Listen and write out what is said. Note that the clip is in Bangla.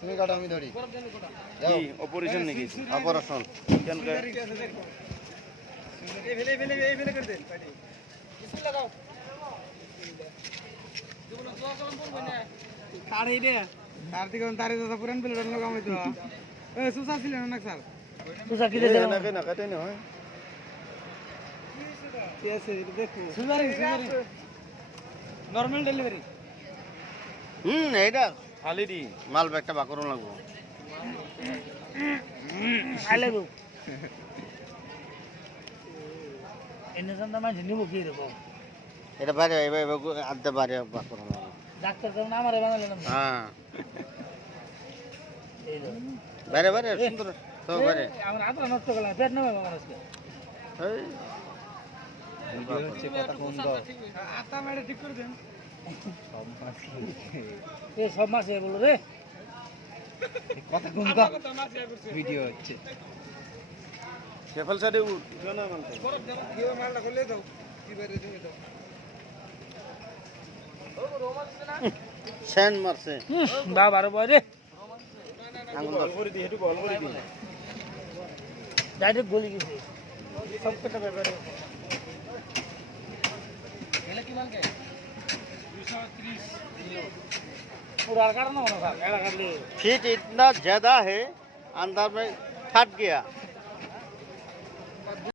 তুমি কাটো আমি ধরি অপারেশন নাকি অপারেশন নরমাল ডেলিভারি এইটা খালি দি মাল ব্যাগটা বাকরণ লাগবো আলে গো এনে জানা মানে নিব কি দেব এটা বাইরে এবার আনতে পারে বাকরণ লাগবো ডাক্তার কারণ আমারে বানালে না হ্যাঁ এই দাও বাইরে বাইরে সুন্দর তো বাইরে আমার আত্মা নষ্ট করলাম পেট নেবে আমার আজকে আত্মা মেরে ঠিক করে দেন এ সব মাছ এ বলো রে কথা কোন ভিডিও হচ্ছে সেফল সাইডে উঠ না মানতে মালটা খুলে দাও কি বাইরে তুমি দাও সেন মারছে বাবা রে বয় রে আঙুল বল করে দি হেটু বল করে দি ডাইরেক্ট গলি গেছে সব কটা ব্যাপারে এলে কি মালকে 230 किलो पूरा करना होना साहब एड़ा कर ले फिट इतना ज्यादा है अंदर में फट गया